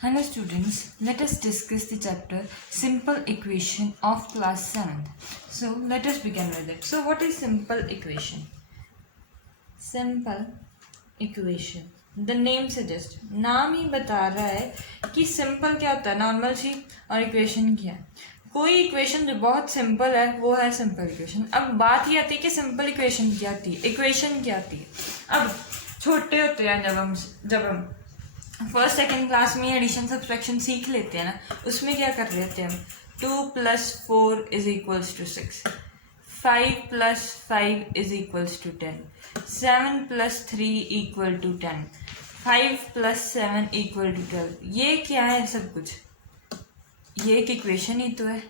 Hello students, let us discuss the chapter Simple Equation of class 7th. So let us begin with it. So what is simple equation? Simple equation. The name suggests, नाम ही बता रहा है कि simple क्या होता है, normal सी, और equation क्या है. कोई इक्वेशन जो बहुत सिंपल है वो है सिंपल इक्वेशन. अब बात ये आती है कि सिंपल इक्वेशन क्या आती है, इक्वेशन क्या आती है. अब छोटे होते हैं जब हम फर्स्ट सेकेंड क्लास में एडिशन सब्सट्रैक्शन सीख लेते हैं ना, उसमें क्या कर रहे थे हम, 2+4 is equals to 6, 5+5 is equals to 10, 7+3 equal to 10, 5+7 equal to 12. ये क्या है सब कुछ, ये एक इक्वेशन ही तो है.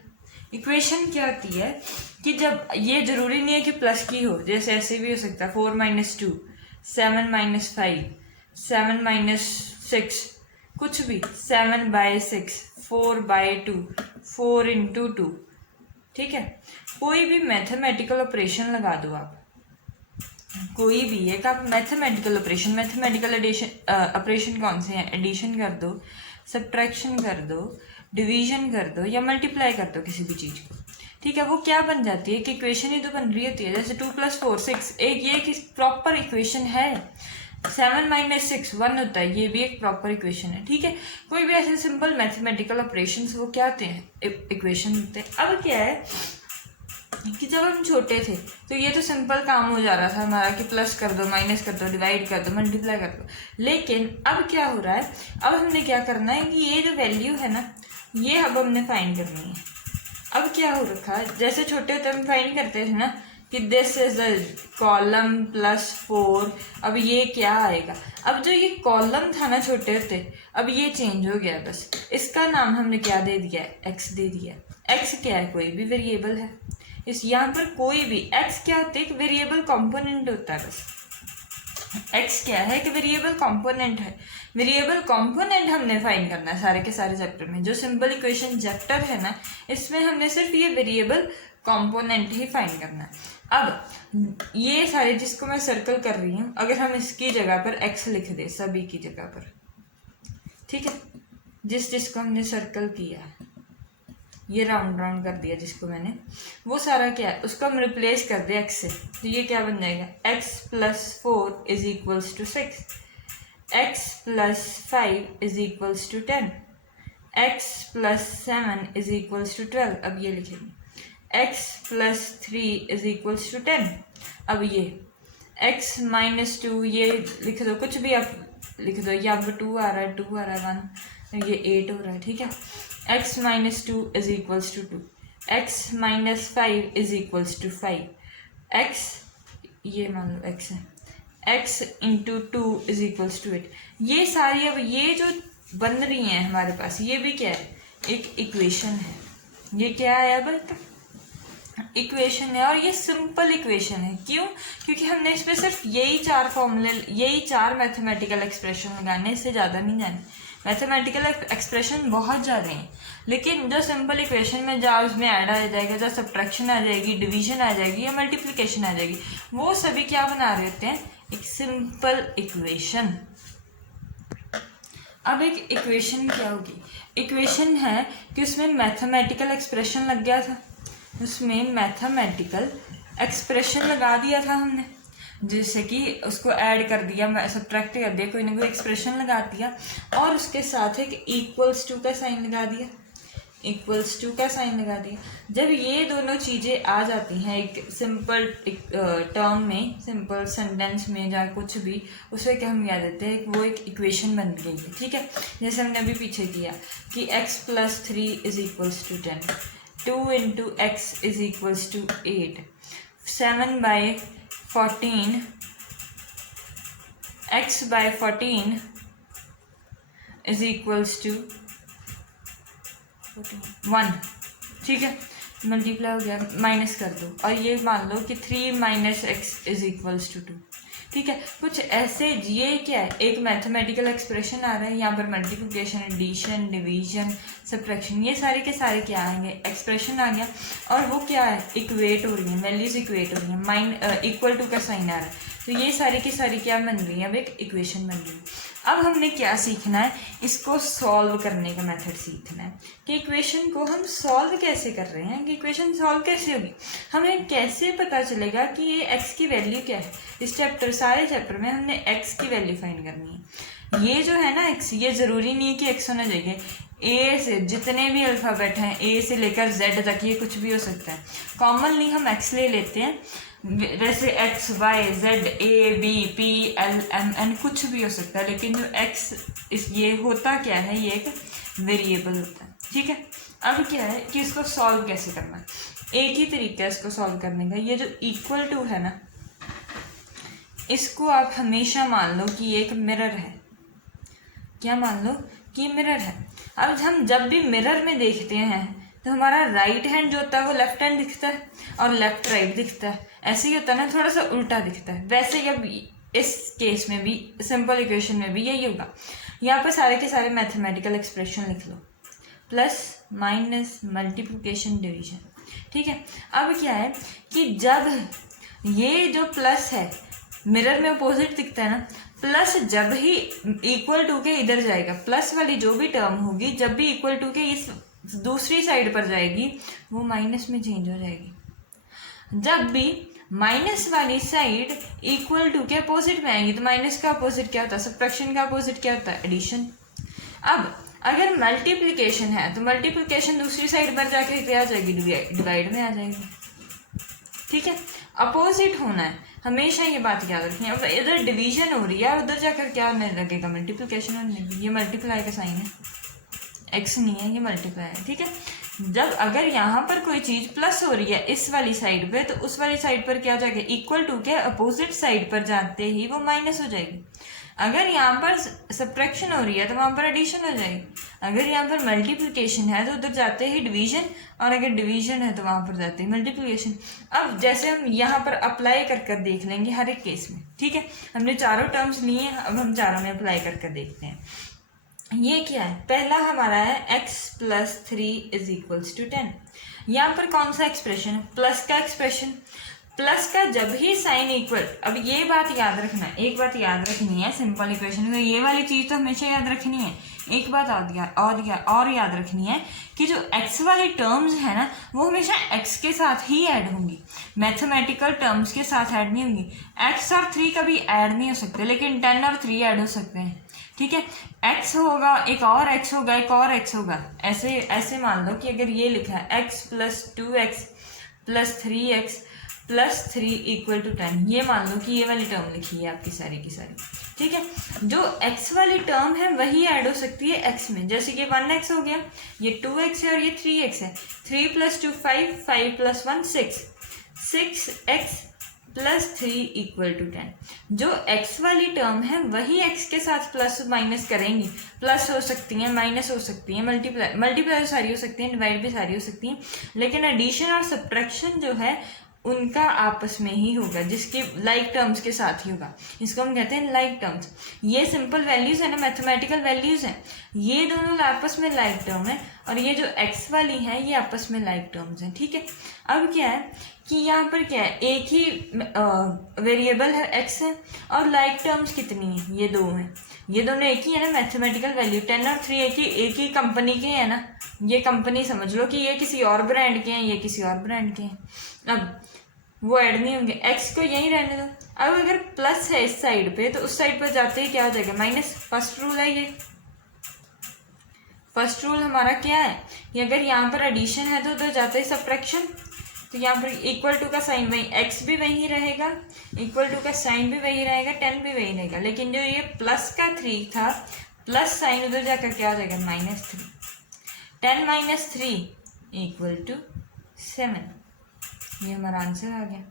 इक्वेशन क्या होती है कि जब ये जरूरी नहीं है कि प्लस की हो, जैसे ऐसे भी हो सकता है 4-2, 7-5, 7-6, कुछ भी, 7/6, 4/2, 4×2. ठीक है, कोई भी मैथमेटिकल ऑपरेशन लगा दो आप, कोई भी एक आप मैथमेटिकल ऑपरेशन, मैथमेटिकल ऑपरेशन कौन से हैं, एडिशन कर दो, सब्ट्रैक्शन कर दो, डिवीजन कर दो या मल्टीप्लाई कर दो किसी भी चीज़ को. ठीक है, वो क्या बन जाती है कि इक्वेशन ही तो बन रही होती है. जैसे 2+4 6, एक ये प्रॉपर इक्वेशन है. 7-6 1 होता है, ये भी एक प्रॉपर इक्वेशन है. ठीक है, कोई भी ऐसे सिंपल मैथमेटिकल ऑपरेशंस वो क्या होते हैं, इक्वेशन होते हैं. अब क्या है कि जब हम छोटे थे तो ये तो सिंपल काम हो जा रहा था हमारा कि प्लस कर दो, माइनस कर दो, डिवाइड कर दो, मल्टीप्लाई कर दो. लेकिन अब क्या हो रहा है, अब हमने क्या करना है कि ये जो वैल्यू है ना, ये अब हमने फाइंड करनी है. अब क्या हो रखा है, जैसे छोटे होते हम फाइंड करते थे ना कि दिस इज द कॉलम +4. अब ये क्या आएगा, अब जो ये कॉलम था ना छोटे होते, अब ये चेंज हो गया. बस इसका नाम हमने क्या दे दिया है, एक्स दे दिया. एक्स क्या है, कोई भी वेरिएबल है. इस यहाँ पर कोई भी एक्स क्या होता है, एक वेरिएबल कंपोनेंट होता है. बस एक्स क्या है, कि वेरिएबल कंपोनेंट है. वेरिएबल कंपोनेंट हमने फाइंड करना है सारे के सारे चैप्टर में. जो सिंपल इक्वेशन चैप्टर है ना, इसमें हमने सिर्फ ये वेरिएबल कंपोनेंट ही फाइंड करना है. अब ये सारे जिसको मैं सर्कल कर रही हूँ, अगर हम इसकी जगह पर एक्स लिख दे, सभी की जगह पर, ठीक है, जिसको हमने सर्कल किया, ये राउंड कर दिया जिसको मैंने, वो सारा क्या है, उसको हम रिप्लेस कर दे एक्स से, तो ये क्या बन जाएगा, x+4 is equals to 6, x+5 is equals to 10, x+7 is equals to 12. अब ये लिखेंगे x+3 इज इक्वल्स टू 10. अब ये x-2 ये लिख दो, कुछ भी आप लिख दो, यहाँ पर 2 आ रहा है, 2 आ रहा है 1, ये 8 हो रहा है. ठीक है, x-2 is equals to 2, x-5 is equals to 5, x ये मान लो x है, x×2 इज इक्वल्स टू 8. ये सारी अब ये जो बन रही हैं हमारे पास, ये भी क्या है, एक इक्वेशन है. ये क्या है, अब इक्वेशन है, और ये सिंपल इक्वेशन है. क्यों, क्योंकि हमने इसमें सिर्फ यही 4 फॉर्मूले, यही 4 मैथमेटिकल एक्सप्रेशन लगाने, इससे ज़्यादा नहीं जाने. मैथमेटिकल एक्सप्रेशन बहुत ज़्यादा हैं, लेकिन जो सिंपल इक्वेशन में जहाँ उसमें ऐड आ जाएगा, जो सब्ट्रैक्शन आ जाएगी, डिवीजन आ जाएगी या मल्टीप्लिकेशन आ जाएगी, वो सभी क्या बना रहे होते हैं, एक सिंपल इक्वेशन. अब एक इक्वेशन क्या होगी, इक्वेशन है कि उसमें मैथमेटिकल एक्सप्रेशन लग गया था, उसमें मैथमेटिकल एक्सप्रेशन लगा दिया था हमने, जैसे कि उसको ऐड कर दिया, सब्ट्रैक्ट कर दिया, कोई ना कोई एक्सप्रेशन लगा दिया, और उसके साथ एक इक्वल्स टू का साइन लगा दिया, इक्वल्स टू का साइन लगा दिया. जब ये दोनों चीज़ें आ जाती हैं एक सिंपल टर्म में, सिंपल सेंटेंस में, या कुछ भी, उसे क्या हम याद देते हैं, वो एक इक्वेशन बन गई है. ठीक है, जैसे हमने अभी पीछे किया कि x+3 is equals to 10, 2x is equals to 8, 7/14, x/14 is equals to 1. ठीक है, मल्टीप्लाई हो गया, माइनस कर दो, और ये मान लो कि 3 - x इज इक्वल्स टू 2. ठीक है, कुछ ऐसे, ये क्या है, एक मैथमेटिकल एक्सप्रेशन आ रहा है, यहाँ पर मल्टीप्लिकेशन, एडिशन, डिवीजन, सब्ट्रैक्शन, ये सारे के सारे क्या आएंगे, एक्सप्रेशन आ गया, और वो क्या है, इक्वेट हो रही है, वैल्यूज इक्वेट हो रही है, इक्वल टू का साइन आ रहा है. तो ये सारी की सारी क्या बन रही है, अब एक इक्वेशन बन रही है. अब हमने क्या सीखना है, इसको सॉल्व करने का मेथड सीखना है कि इक्वेशन को हम सॉल्व कैसे कर रहे हैं, कि इक्वेशन सॉल्व कैसे होगी, हमें कैसे पता चलेगा कि ये एक्स की वैल्यू क्या है। इस चैप्टर सारे चैप्टर में हमने एक्स की वैल्यू फाइंड करनी है। ये जो है ना एक्स, ये ज़रूरी नहीं है कि एक्स होना चाहिए, ए से जितने भी अल्फ़ाबेट हैं, ए से लेकर जेड तक, ये कुछ भी हो सकता है। कॉमनली हम एक्स ले लेते हैं, वैसे X Y Z A B P L M N कुछ भी हो सकता है, लेकिन जो एक्स ये होता क्या है, ये एक वेरिएबल होता है। ठीक है, अब क्या है कि इसको सॉल्व कैसे करना है, एक ही तरीका है इसको सॉल्व करने का। ये जो इक्वल टू है ना, इसको आप हमेशा मान लो कि ये एक मिरर है। क्या मान लो कि मिरर है। अब हम जब भी मिरर में देखते हैं तो हमारा राइट हैंड जो होता है वो लेफ्ट हैंड दिखता है और लेफ्ट राइट दिखता है। ऐसे ही होता है ना, थोड़ा सा उल्टा दिखता है। वैसे ही अब इस केस में भी, सिंपल इक्वेशन में भी यही होगा। यहाँ पर सारे के सारे मैथमेटिकल एक्सप्रेशन लिख लो, प्लस माइनस मल्टीप्लिकेशन डिवीजन। ठीक है, अब क्या है कि जब ये जो प्लस है मिरर में अपोजिट दिखता है ना, प्लस जब ही इक्वल टू के इधर जाएगा, प्लस वाली जो भी टर्म होगी जब भी इक्वल टू के इस दूसरी साइड पर जाएगी वो माइनस में चेंज हो जाएगी। जब भी माइनस वाली साइड इक्वल टू के अपोजिट में आएगी तो माइनस का अपोजिट क्या होता है, सब्ट्रैक्शन का अपोजिट क्या होता है, एडिशन। अब अगर मल्टीप्लिकेशन है तो मल्टीप्लिकेशन दूसरी साइड पर जाके क्या आ जाएगी, डिवाइड में आ जाएगी। ठीक है, अपोजिट होना है, हमेशा ये बात याद रखनी है। अब इधर डिवीजन हो रही है, उधर जाकर क्या होने लगेगा, मल्टीप्लिकेशन होने लगेगी। ये मल्टीप्लाई का साइन है, एक्स नहीं है, ये मल्टीप्लाई है। ठीक है, जब अगर यहाँ पर कोई चीज़ प्लस हो रही है इस वाली साइड पे, तो उस वाली साइड पर क्या हो जाएगा, इक्वल टू के अपोजिट साइड पर जाते ही वो माइनस हो जाएगी। अगर यहाँ पर सब्ट्रैक्शन हो रही है तो वहाँ पर एडिशन हो जाएगी। अगर यहाँ पर मल्टीप्लिकेशन है तो उधर जाते ही डिवीजन, और अगर डिवीजन है तो वहाँ पर जाते ही मल्टीप्लिकेशन। अब जैसे हम यहाँ पर अप्लाई कर कर देख लेंगे हर एक केस में। ठीक है, हमने चारों टर्म्स लिए हैं, अब हम चारों में अप्लाई कर कर देखते हैं। ये क्या है, पहला हमारा है x + 3 = 10। यहाँ पर कौन सा एक्सप्रेशन है, प्लस का एक्सप्रेशन। प्लस का जब ही साइन इक्वल, अब ये बात याद रखना, एक बात याद रखनी है सिंपल इक्वेशन में, ये वाली चीज़ तो हमेशा याद रखनी है। एक बात और याद रखनी है कि जो x वाली टर्म्स है ना वो हमेशा x के साथ ही ऐड होंगी, मैथमेटिकल टर्म्स के साथ ऐड नहीं होंगी। x और 3 कभी ऐड नहीं हो सकते, लेकिन 10 और 3 ऐड हो सकते हैं। ठीक है, x होगा, एक और x होगा, एक और x होगा। ऐसे मान लो कि अगर ये लिखा है x + 2x + 3x + 3 = 10, ये मान लो कि ये वाली टर्म लिखी है आपकी सारी की सारी। ठीक है, जो x वाली टर्म है वही ऐड हो सकती है x में, जैसे कि 1x हो गया, ये 2x है और ये 3x है। 3 + 2 5, 5 + 1 6, 6x + 3 = 10। जो x वाली टर्म है वही x के साथ प्लस माइनस करेंगी, प्लस हो सकती हैं, माइनस हो सकती हैं, मल्टीप्लाई सारी हो सकती हैं, डिवाइड भी सारी हो सकती हैं, लेकिन एडिशन और सब्ट्रैक्शन जो है उनका आपस में ही होगा, जिसके लाइक टर्म्स के साथ ही होगा। इसको हम कहते हैं लाइक टर्म्स। ये सिंपल वैल्यूज़ है ना, मैथमेटिकल वैल्यूज़ हैं, ये दोनों आपस में लाइक टर्म है, और ये जो x वाली है ये आपस में लाइक टर्म्स हैं। ठीक है, अब क्या है कि यहाँ पर क्या है, एक ही वेरिएबल है x है, और लाइक टर्म्स कितनी हैं, ये 2 हैं। ये दोनों एक ही है ना, मैथमेटिकल वैल्यू 10 और 3 एक ही कंपनी के हैं ना। ये कंपनी समझ लो कि ये किसी और ब्रांड के हैं, ये किसी और ब्रांड के हैं। अब वो ऐड नहीं होंगे, x को यहीं रहने दो। अब अगर प्लस है इस साइड पे तो उस साइड पर जाते ही क्या हो जाएगा, माइनस। फर्स्ट रूल है ये, फर्स्ट रूल हमारा क्या है कि अगर यहाँ पर एडिशन है तो उधर जाते ही सब्ट्रैक्शन, तो यहाँ पर इक्वल टू का साइन वही, x भी वही रहेगा, इक्वल टू का साइन भी वही रहेगा, 10 भी वही रहेगा, लेकिन जो ये प्लस का 3 था, प्लस साइन उधर जाकर क्या हो जाएगा, -3। 10 - 3 = 7। ये हमारा आंसर आ गया।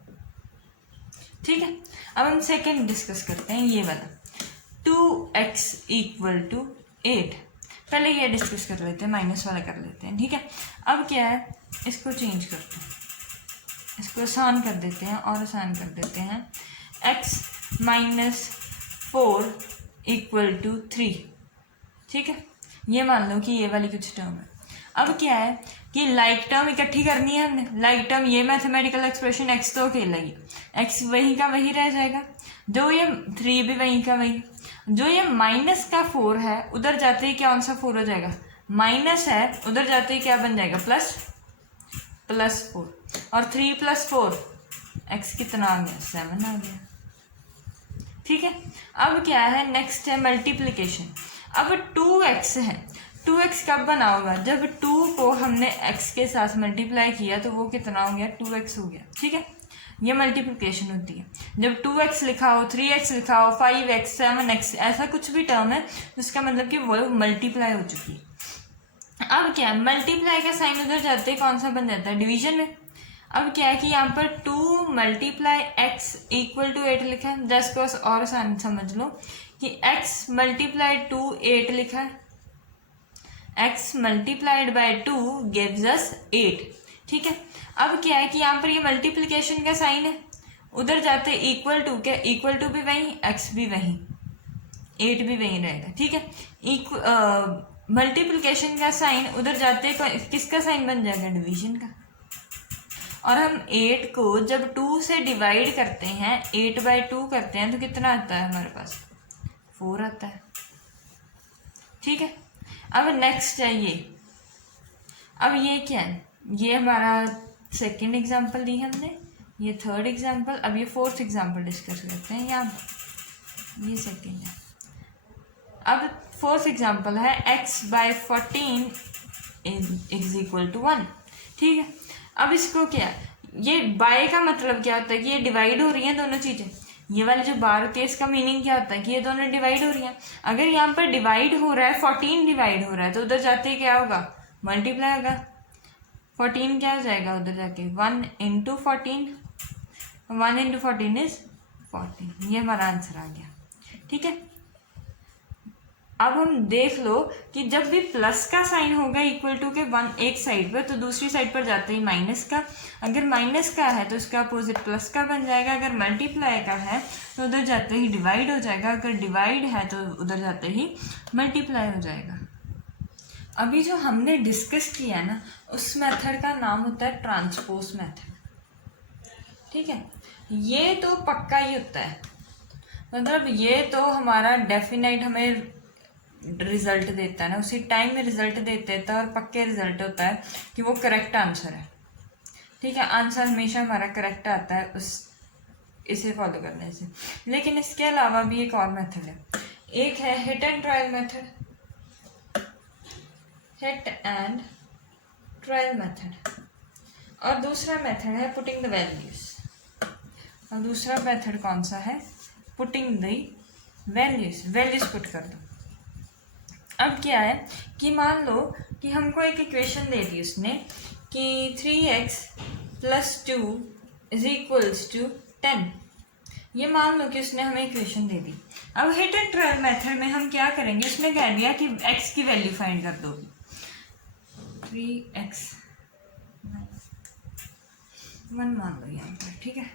ठीक है, अब हम सेकंड डिस्कस करते हैं, ये वाला 2x = 8। पहले ये डिस्कस कर लेते हैं, माइनस वाला कर लेते हैं। ठीक है, अब क्या है, इसको चेंज करते हैं, इसको आसान कर देते हैं और आसान कर देते हैं। x - 4 = 3। ठीक है, ये मान लो कि ये वाली कुछ टर्म है। अब क्या है कि लाइक टर्म इकट्ठी करनी है हमने। लाइक टर्म, ये मैथमेटिकल एक्सप्रेशन x तो अकेला ही, x वही का वही रह जाएगा, जो ये 3 भी वही का वही। जो ये माइनस का 4 है उधर जाते ही कौन सा 4 हो जाएगा, माइनस है, उधर जाते ही क्या बन जाएगा, +4। और 3 + 4 x कितना आ गया, 7 आ गया। ठीक है, अब क्या है, नेक्स्ट है मल्टीप्लिकेशन। अब 2x है, 2x कब बना होगा, जब 2 को हमने x के साथ मल्टीप्लाई किया तो वो कितना हो गया, 2x हो गया। ठीक है, ये मल्टीप्लिकेशन होती है। जब 2x लिखा हो, 3x लिखा हो, 5x, 7x, ऐसा कुछ भी टर्म है उसका मतलब कि वो मल्टीप्लाई हो चुकी है। अब क्या है, मल्टीप्लाई का साइन उधर जाते ही कौन सा बन जाता है, डिवीजन में। अब क्या है कि यहाँ पर 2 × x = 8 लिखा है। जस्ट को और समझ लो कि x × 2 8 लिखा है, x × 2 gives us 8। ठीक है, अब क्या है कि यहाँ पर ये मल्टीप्लिकेशन का साइन है, उधर जाते = क्या, = भी वही, x भी वही, 8 भी वही रहेगा। ठीक है, मल्टीप्लिकेशन का साइन उधर जाते किसका साइन बन जाएगा, डिवीजन का। और हम 8 को जब 2 से डिवाइड करते हैं, 8/2 करते हैं तो कितना आता है हमारे पास, 4 आता है। ठीक है, अब नेक्स्ट है ये, अब ये क्या है, ये हमारा सेकंड एग्जांपल दी हमने, ये थर्ड एग्जांपल। अब ये फोर्थ एग्जांपल डिस्कस करते हैं। यहाँ ये सेकंड है। अब फोर्थ एग्जांपल है x/14 = 1। ठीक है, अब इसको क्या, ये बाय का मतलब क्या होता है कि ये डिवाइड हो रही हैं दोनों चीज़ें। ये वाली जो बार होती है इसका मीनिंग क्या होता है कि ये दोनों डिवाइड हो रही हैं। अगर यहाँ पर डिवाइड हो रहा है, 14 डिवाइड हो रहा है तो उधर जाते ही क्या होगा, मल्टीप्लाई होगा। 14 क्या हो जाएगा उधर जाके, 1 × 14, 1 × 14 = 14। ये हमारा आंसर आ गया। ठीक है, अब हम देख लो कि जब भी प्लस का साइन होगा = के 1 एक साइड पर, तो दूसरी साइड पर जाते ही माइनस का। अगर माइनस का है तो उसका अपोजिट प्लस का बन जाएगा। अगर मल्टीप्लाई का है तो उधर जाते ही डिवाइड हो जाएगा। अगर डिवाइड है तो उधर जाते ही मल्टीप्लाई हो जाएगा। अभी जो हमने डिस्कस किया है ना, उस मेथड का नाम होता है ट्रांसपोज मेथड। ठीक है, ये तो पक्का ही होता है, मतलब ये तो हमारा डेफिनेट हमें रिजल्ट देता है ना, उसी टाइम में रिजल्ट दे देता है और पक्के रिजल्ट होता है कि वो करेक्ट आंसर है। ठीक है, आंसर हमेशा हमारा करेक्ट आता है इसे फॉलो करने से। लेकिन इसके अलावा भी एक और मेथड है, एक है hit and trial method, hit and trial method, और दूसरा मेथड है पुटिंग द वैल्यूज। और दूसरा मेथड कौन सा है, पुटिंग द वैल्यूज पुट कर दो। अब क्या है कि मान लो कि हमको एक इक्वेशन दे दी उसने कि 3x + 2 = 10। ये मान लो कि उसने हमें इक्वेशन दे दी। अब हिट एंड ट्रायल मेथड में हम क्या करेंगे, उसने कह दिया कि x की वैल्यू फाइंड कर दो। 3x 1 मान लो यहाँ पर। ठीक है,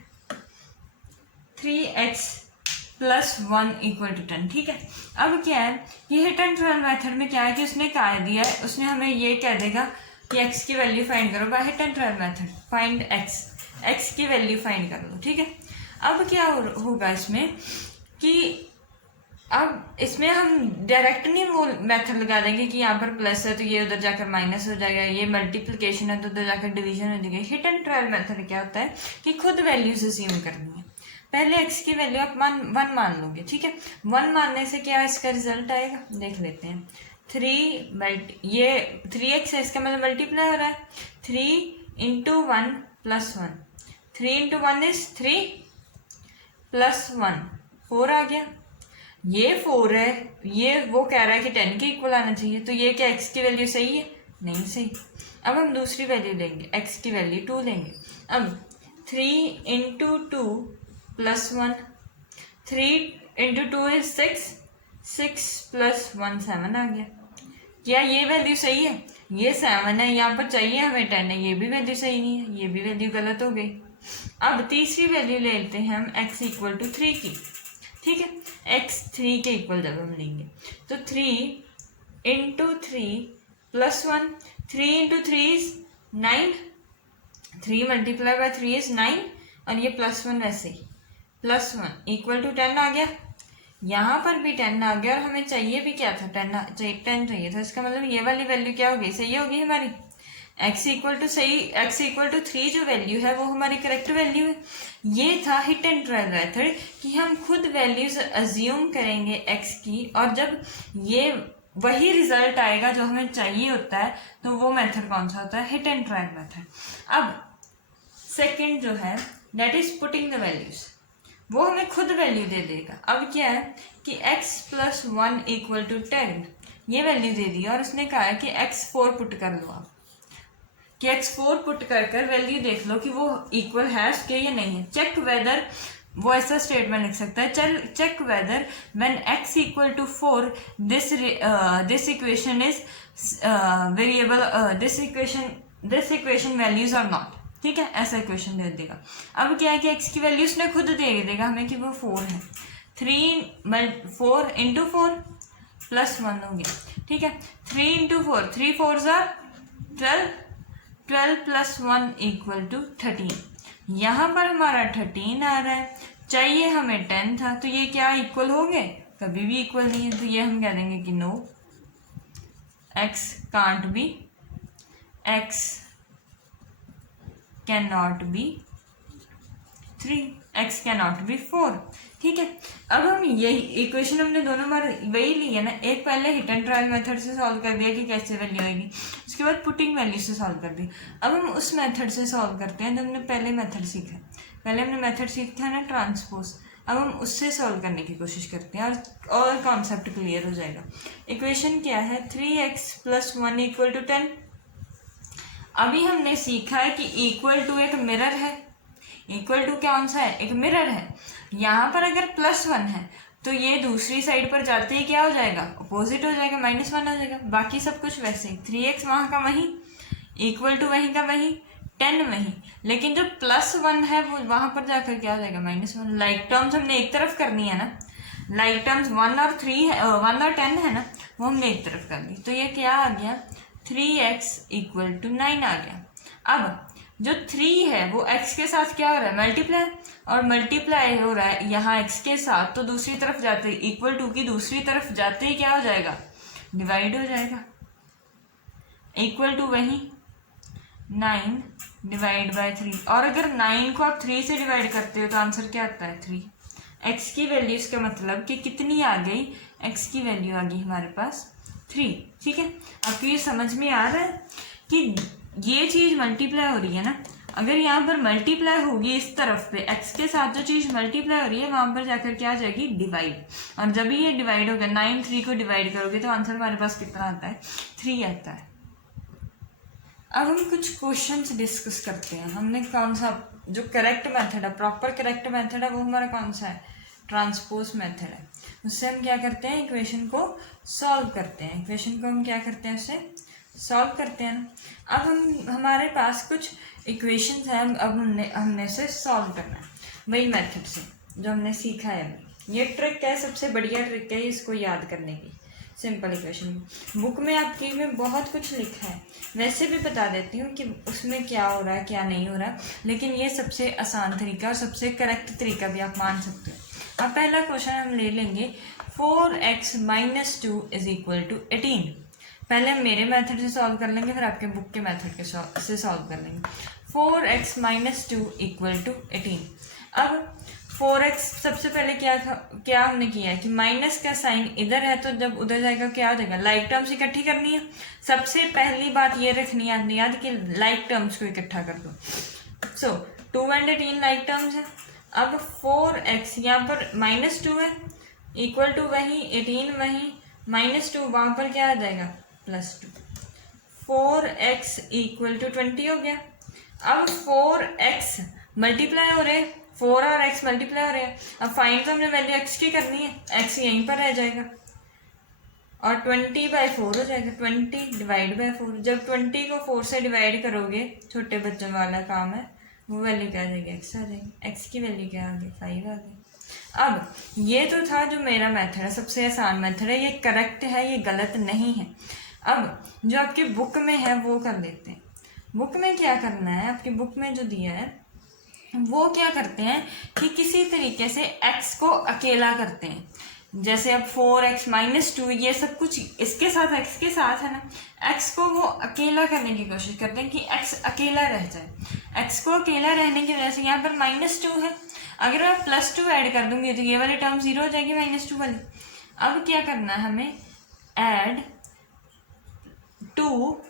3x + 1 = 10। ठीक है, अब क्या है, ये हिट एंड ट्रायल मेथड में क्या है कि उसने कह दिया है, उसने हमें ये कह देगा कि x की वैल्यू फाइंड करो by hit and trial method, find x की वैल्यू फाइंड कर लो। ठीक है, अब क्या होगा इसमें कि अब इसमें हम डायरेक्ट नहीं वो मेथड लगा देंगे कि यहाँ पर प्लस है तो ये उधर जाकर माइनस हो जाएगा, ये मल्टीप्लिकेशन है तो उधर जाकर डिवीजन हो जाएगा। हिट एंड ट्रायल मेथड क्या होता है कि खुद वैल्यूज अज्यूम करनी है। पहले x की वैल्यू आप 1 मान लोगे। ठीक है, 1 मानने से क्या इसका रिजल्ट आएगा, देख लेते हैं। 3x है, इसका मतलब मल्टीप्लाई हो रहा है। 3 × 1 + 1, 3 × 1 = 3 + 1 4 आ गया। ये 4 है, ये वो कह रहा है कि 10 के इक्वल आना चाहिए, तो ये क्या x की वैल्यू सही है, नहीं सही। अब हम दूसरी वैल्यू लेंगे, x की वैल्यू 2 लेंगे। अब 3 × 2 + 1, 3 × 2 = 6, 6 + 1 7 आ गया। क्या ये वैल्यू सही है, ये 7 है, यहाँ पर चाहिए हमें 10 है, ये भी वैल्यू सही नहीं है, ये भी वैल्यू गलत हो गई। अब तीसरी वैल्यू ले लेते हैं हम x = 3 की। ठीक है, x 3 के इक्वल जब हम लेंगे तो 3 × 3 + 1, 3 × 3 = 9, 3 × 3 = 9, और ये +1 वैसे ही +1 = 10 आ गया। यहाँ पर भी 10 आ गया और हमें चाहिए भी क्या था, 10 चाहिए था। इसका मतलब ये वाली वैल्यू क्या होगी, सही होगी हमारी। x इक्वल टू सही, x इक्वल टू 3 जो वैल्यू है वो हमारी करेक्ट वैल्यू है। ये था हिट एंड ट्रायल मेथड कि हम खुद वैल्यूज अज्यूम करेंगे x की, और जब ये वही रिजल्ट आएगा जो हमें चाहिए होता है, तो वो मेथड कौन सा होता है, हिट एंड ट्रायल मेथड। अब सेकंड जो है that is putting the values, वो हमें खुद वैल्यू दे देगा। अब क्या है कि x प्लस 1 इक्वल टू 10 ये वैल्यू दे दी, और उसने कहा है कि x4 पुट कर लो आप, कि x4 पुट कर वैल्यू देख लो कि वो इक्वल है उसके या नहीं है। चेक वेदर, वो ऐसा स्टेटमेंट लिख सकता है, check whether when x equal to 4 this equation is variable, this equation values are not, ठीक है, ऐसा इक्वेशन दे देगा। अब क्या है कि x की वैल्यू उसने खुद दे देगा हमें कि वो 4 है। 4 इंटू 4 प्लस 1 हो गया, ठीक है। 3 इंटू 4, 3 4 ज़ार 12, 12 प्लस 1 इक्वल टू 13। यहाँ पर हमारा 13 आ रहा है, चाहिए हमें 10 था, तो ये क्या इक्वल हो गए, कभी भी इक्वल नहीं है। तो ये हम कह देंगे कि no, x can't be, x can not be 3, x can not be 4, ठीक है। अब हम यही इक्वेशन हमने दोनों बार वही ली है ना, एक पहले हिट एंड ट्रायल मेथड से सॉल्व कर दिया कि कैसे वैल्यू आएगी, उसके बाद पुटिंग वैल्यू से सॉल्व कर दी। अब हम उस मेथड से सॉल्व करते हैं जो हमने पहले मेथड सीखा, पहले हमने मेथड सीखा है ना ट्रांसपोज, अब हम उससे सॉल्व करने की कोशिश करते हैं और कॉन्सेप्ट क्लियर हो जाएगा। इक्वेशन क्या है, 3x प्लस 1 इक्वल टू 10। अभी हमने सीखा है कि इक्वल टू एक मिरर है, इक्वल टू कौन सा है, एक मिरर है। यहाँ पर अगर प्लस 1 है तो ये दूसरी साइड पर जाते ही क्या हो जाएगा, अपोजिट हो जाएगा, -1 हो जाएगा। बाकी सब कुछ वैसे ही, 3x वहाँ का वहीं, इक्वल टू वहीं का वहीं, 10 वहीं, लेकिन जो +1 है वो वहाँ पर जाकर क्या हो जाएगा, -1। लाइक टर्म्स हमने एक तरफ करनी है ना, लाइक टर्म्स 1 और 3 है, 1 और 10 है ना, वो हमने एक तरफ कर दी। तो ये क्या आ गया, 3x इक्वल टू 9 आ गया। अब जो 3 है वो x के साथ क्या हो रहा है, मल्टीप्लाई, और मल्टीप्लाई हो रहा है यहाँ x के साथ, तो दूसरी तरफ जाते ही इक्वल टू की दूसरी तरफ जाते ही क्या हो जाएगा, डिवाइड हो जाएगा। इक्वल टू वही 9 डिवाइड बाय 3, और अगर 9 को आप 3 से डिवाइड करते हो तो आंसर क्या आता है, 3। x की वैल्यू, इसका मतलब कि कितनी आ गई, x की वैल्यू आ गई हमारे पास 3, ठीक है। आपको ये समझ में आ रहा है कि ये चीज़ मल्टीप्लाई हो रही है ना, अगर यहाँ पर मल्टीप्लाई होगी इस तरफ पे x के साथ, जो चीज़ मल्टीप्लाई हो रही है वहाँ पर जाकर क्या आ जाएगी, डिवाइड, और जब ये डिवाइड होगा 9 3 को डिवाइड करोगे तो आंसर हमारे पास कितना आता है, 3 आता है। अब हम कुछ क्वेश्चंस डिस्कस करते हैं। हमने कौन सा जो करेक्ट मेथड है, प्रॉपर करेक्ट मेथड है, वो हमारा कौन सा है, ट्रांसपोज मेथड है। उससे हम क्या करते हैं, इक्वेशन को सॉल्व करते हैं, इक्वेशन को हम क्या करते हैं, उससे सॉल्व करते हैं ना। अब हमारे पास कुछ इक्वेशंस हैं, अब हमने से सॉल्व करना है वही मेथड से जो हमने सीखा है अभी। ये ट्रिक है, सबसे बढ़िया ट्रिक है इसको याद करने की, सिंपल इक्वेशन। बुक में आपकी में बहुत कुछ लिखा है, वैसे भी बता देती हूँ कि उसमें क्या हो रहा है क्या नहीं हो रहा, लेकिन ये सबसे आसान तरीका और सबसे करेक्ट तरीका भी आप मान सकते हो। अब पहला क्वेश्चन हम ले लेंगे, 4x - 2 इज इक्वल टू 18। पहले हम मेरे मेथड से सॉल्व कर लेंगे, फिर आपके बुक के मेथड के से सॉल्व कर लेंगे। 4x - 2 equal to 18। अब 4x सबसे पहले क्या हमने किया है कि माइनस का साइन इधर है, तो जब उधर जाएगा क्या हो जाएगा, लाइक टर्म्स इकट्ठी करनी है। सबसे पहली बात ये रखनी है याद कि लाइक टर्म्स को इकट्ठा कर दो। सो 2 and 18 लाइक टर्म्स है। अब 4x यहाँ पर -2 है, इक्वल टू वही 18 वही, -2 वहाँ पर क्या आ जाएगा, +2। 4x इक्वल टू 20 हो गया। अब 4x मल्टीप्लाई हो रहे, 4 और x मल्टीप्लाई हो रहे हैं। अब फाइंड तो हमने वैल्यू x की करनी है, x यहीं पर रह जाएगा और 20/4 हो जाएगा, 20 डिवाइड बाय 4। जब 20 को 4 से डिवाइड करोगे, छोटे बच्चों वाला काम है, वो वैल्यू क्या आ जाएगी, x आ जाएगी। x की वैल्यू क्या आ गई, 5 आ गई। अब ये तो था जो मेरा मेथड है, सबसे आसान मेथड है, ये करेक्ट है, ये गलत नहीं है। अब जो आपकी बुक में है वो कर लेते हैं। बुक में क्या करना है, आपकी बुक में जो दिया है वो क्या करते हैं कि किसी तरीके से x को अकेला करते हैं। जैसे अब 4x-2 ये सब कुछ इसके साथ x के साथ है ना, x को वो अकेला करने की कोशिश करते हैं कि x अकेला रह जाए। x को अकेला रहने की वजह से यहाँ पर -2 है, अगर मैं +2 ऐड कर दूंगी तो ये वाली टर्म 0 हो जाएगी -2 वाली। अब क्या करना है हमें, ऐड 2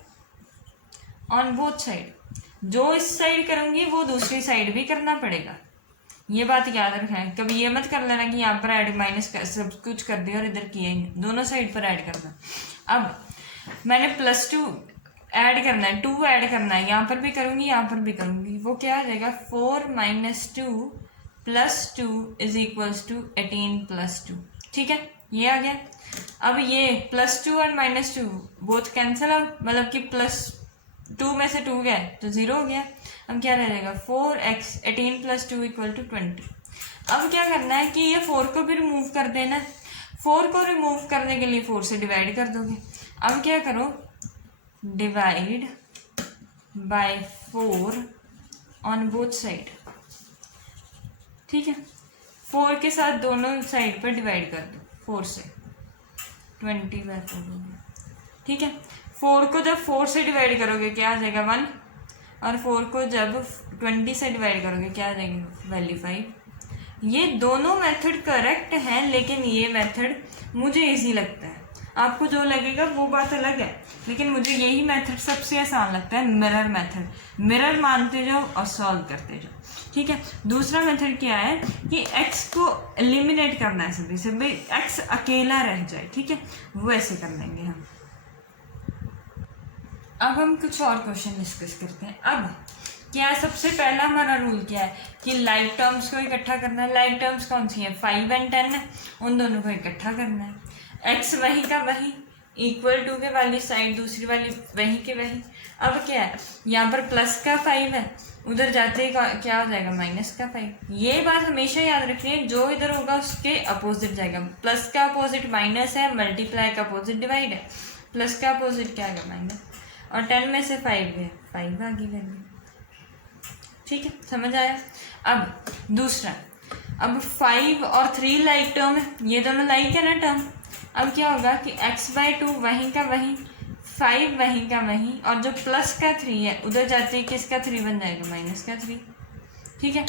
ऑन बोथ साइड, जो इस साइड करूँगी वो दूसरी साइड भी करना पड़ेगा, ये बात याद रखें। कभी ये मत कर लेना कि यहाँ पर ऐड माइनस सब कुछ कर दिया और इधर किया ही, दोनों साइड पर ऐड करना। अब मैंने +2 ऐड करना है, 2 ऐड करना है, यहाँ पर भी करूँगी यहाँ पर भी करूँगी, वो क्या आ जाएगा 4 - 2 + 2 = 18 + 2। ठीक है, ये आ गया। अब ये +2 और -2 बोथ कैंसिल आउट, मतलब कि +2 में से 2 गया तो 0 हो गया। अब क्या रह जाएगा 4x 18 + 2 = 20। अब क्या करना है कि ये 4 को भी रिमूव कर देना। 4 को रिमूव करने के लिए 4 से डिवाइड कर दोगे। अब क्या करो, divide by 4 on both side. ठीक है, 4 के साथ दोनों साइड पर डिवाइड कर दो 4 से, 20/4 हो गया। ठीक है, 4 को जब 4 से डिवाइड करोगे क्या आ जाएगा 1, और 4 को जब 20 से डिवाइड करोगे क्या आ जाएगी वैल्यू 5। ये दोनों मेथड करेक्ट हैं, लेकिन ये मेथड मुझे इजी लगता है, आपको जो लगेगा वो बात अलग है, लेकिन मुझे यही मेथड सबसे आसान लगता है, मिरर मेथड। मिरर मानते जाओ और सॉल्व करते जाओ। ठीक है, दूसरा मेथड क्या है कि x को एलिमिनेट करना है सभी से, भाई x अकेला रह जाए। ठीक है, वो ऐसे कर लेंगे हम। अब हम कुछ और क्वेश्चन डिस्कस करते हैं। अब क्या सबसे पहला हमारा रूल क्या है कि लाइक टर्म्स को इकट्ठा करना है। लाइक टर्म्स कौन सी है, 5 और 10 है, उन दोनों को इकट्ठा करना है। x वही का वही, =2 के वाली साइड दूसरी वाली वही के वही। अब क्या है, यहाँ पर +5 है, उधर जाते ही क्या हो जाएगा -5। ये बात हमेशा याद रखनी है, जो इधर होगा उसके अपोजिट जाएगा। प्लस का अपोजिट माइनस है, मल्टीप्लाई का अपोजिट डिवाइड है, प्लस का अपोजिट क्या आएगा माइनस, और 10 में से 5 है, 5 आगे वैल्यू। ठीक है, समझ आया। अब दूसरा, अब 5 और 3 लाइक टर्म है, ये दोनों लाइक है ना टर्म। अब क्या होगा कि x/2 वहीं का वहीं, 5 वहीं का वहीं, और जो प्लस का 3 है उधर जाते ही किसका 3 बन जाएगा -3। ठीक है,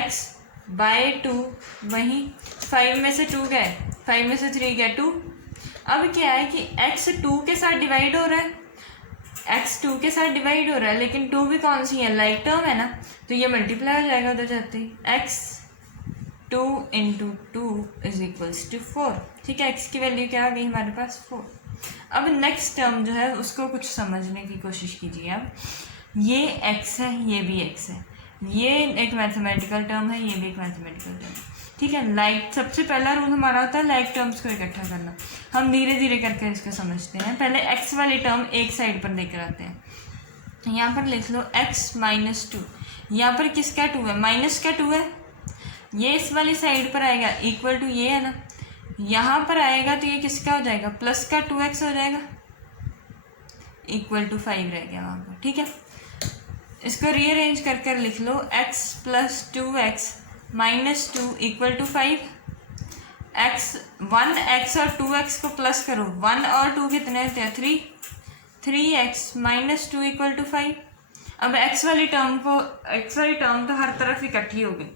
x/2 वहीं, 5 में से 2 गए, 5 में से 3 गए 2। अब क्या है कि x 2 के साथ डिवाइड हो रहा है, x 2 के साथ डिवाइड हो रहा है, लेकिन 2 भी कौन सी है, लाइक टर्म है ना, तो ये मल्टीप्लाई हो जाएगा उधर जाते ही। x 2 × 2 = 4। ठीक है, x की वैल्यू क्या आ गई हमारे पास 4। अब नेक्स्ट टर्म जो है उसको कुछ समझने की कोशिश कीजिए। अब ये x है, ये भी x है, ये एक मैथमेटिकल टर्म है, ये भी एक मैथमेटिकल टर्म है। ठीक है, लाइक सबसे पहला रूल हमारा होता है लाइक टर्म्स को इकट्ठा करना। हम धीरे धीरे करके इसको समझते हैं। पहले x वाली टर्म एक साइड पर लेकर आते हैं। यहाँ पर लिख लो x - 2, यहाँ पर किसका 2 है, माइनस का 2 है, ये इस वाली साइड पर आएगा, = ये है ना, यहाँ पर आएगा तो ये किसका हो जाएगा, प्लस का 2x हो जाएगा, = 5 रह गया वहाँ पर। ठीक है, इसको रीअरेंज कर कर लिख लो, x + 2x - 2 = 5।1x और 2x को प्लस करो, 1 और 2 कितने होते हैं 3, 3x - 2 = 5। अब x वाली टर्म तो हर तरफ इकट्ठी हो गई।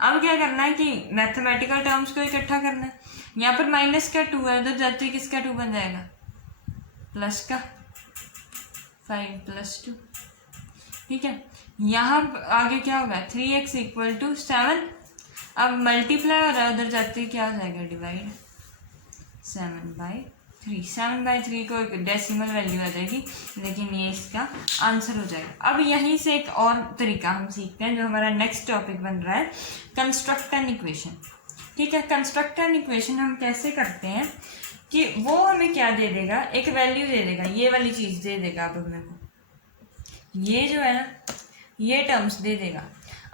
अब क्या करना है कि मैथमेटिकल टर्म्स को इकट्ठा करना है। यहाँ पर माइनस का 2 है, उधर जाते ही किसका 2 बन जाएगा, प्लस का 5 + 2। ठीक है, यहाँ आगे क्या होगा 3x = 7। अब मल्टीप्लाई हो रहा है, उधर जाते ही क्या हो जाएगा डिवाइड, 7/3। 7/3 को एक डेसिमल वैल्यू आ जाएगी, लेकिन ये इसका आंसर हो जाएगा। अब यहीं से एक और तरीका हम सीखते हैं, जो हमारा नेक्स्ट टॉपिक बन रहा है, कंस्ट्रक्ट एन इक्वेशन। ठीक है, कंस्ट्रक्ट एन इक्वेशन हम कैसे करते हैं कि वो हमें क्या दे देगा, एक वैल्यू दे देगा, ये वाली चीज़ दे देगा। अब हमें को ये जो है ना, ये टर्म्स दे देगा।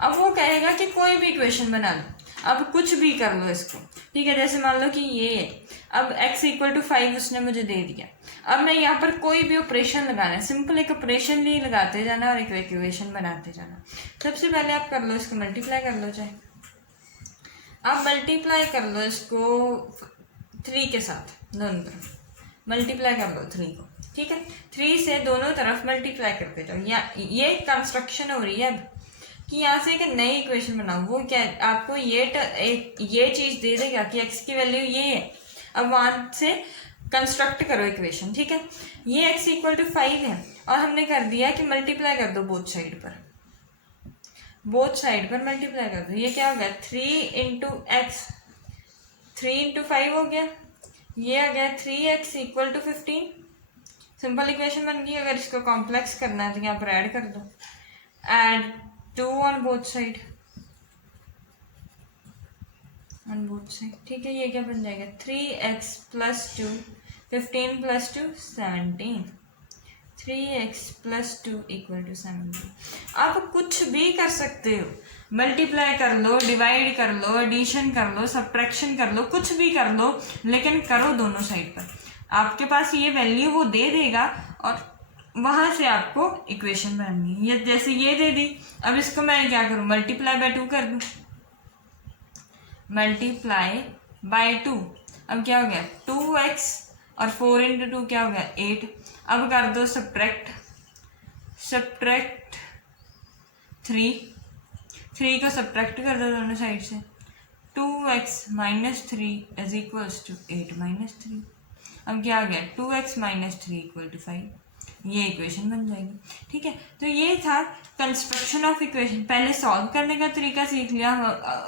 अब वो कहेगा कि कोई भी इक्वेशन बना लो, अब कुछ भी कर लो इसको। ठीक है, जैसे मान लो कि ये है, अब x = 5 उसने मुझे दे दिया। अब मैं यहाँ पर कोई भी ऑपरेशन लगाना है, सिंपल एक ऑपरेशन नहीं लगाते जाना और एक इक्वेशन बनाते जाना। सबसे पहले आप कर लो इसको, मल्टीप्लाई कर लो, चाहे आप मल्टीप्लाई कर लो इसको 3 के साथ दोनों तरफ मल्टीप्लाई कर लो 3 को, ठीक है। 3 से दोनों तरफ मल्टीप्लाई करते जाओ। या ये कंस्ट्रक्शन हो रही है अब कि यहाँ से एक नई इक्वेशन बनाओ। वो क्या है, आपको ये चीज़ दे देगा कि x की वैल्यू ये है। अब वहाँ से कंस्ट्रक्ट करो इक्वेशन, ठीक है। ये x = 5 है और हमने कर दिया कि मल्टीप्लाई कर दो बोथ साइड पर, बोथ साइड पर मल्टीप्लाई कर दो। ये क्या हो गया 3 × x, 3 × 5 हो गया। ये आ गया 3x = 15। सिंपल इक्वेशन बन गई। अगर इसको कॉम्प्लेक्स करना है तो यहाँ पर ऐड कर दो, add 2 on both side, on both side, ठीक है। ये क्या बन जाएगा 3x + 2, 15 + 2 17, 3x + 2 = 17। आप कुछ भी कर सकते हो, मल्टीप्लाई कर लो, डिवाइड कर लो, एडिशन कर लो, सब्ट्रैक्शन कर लो, कुछ भी कर लो, लेकिन करो दोनों साइड पर। आपके पास ये वैल्यू वो दे देगा और वहाँ से आपको इक्वेशन बनानी है। ये जैसे ये दे दी, अब इसको मैं क्या करूँ, मल्टीप्लाई बाय 2 कर दूँ, मल्टीप्लाई बाय 2। अब क्या हो गया 2x और 4 × 2 क्या हो गया 8। अब कर दो सब्ट्रैक्ट 3 को सब्ट्रैक्ट कर दो दोनों साइड से। 2x - 3 = 8 - 3। अब क्या आ गया 2x - 3 = 5। ये इक्वेशन बन जाएगी, ठीक है। तो ये था कंस्ट्रक्शन ऑफ इक्वेशन। पहले सॉल्व करने का तरीका सीख लिया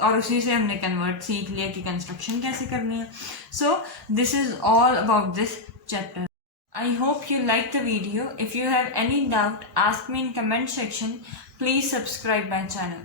और उसी से हमने कन्वर्ट सीख लिया कि कंस्ट्रक्शन कैसे करनी है। So this is all about this chapter. I hope you liked the video. If you have any doubt, ask me in comment section. Please subscribe my channel.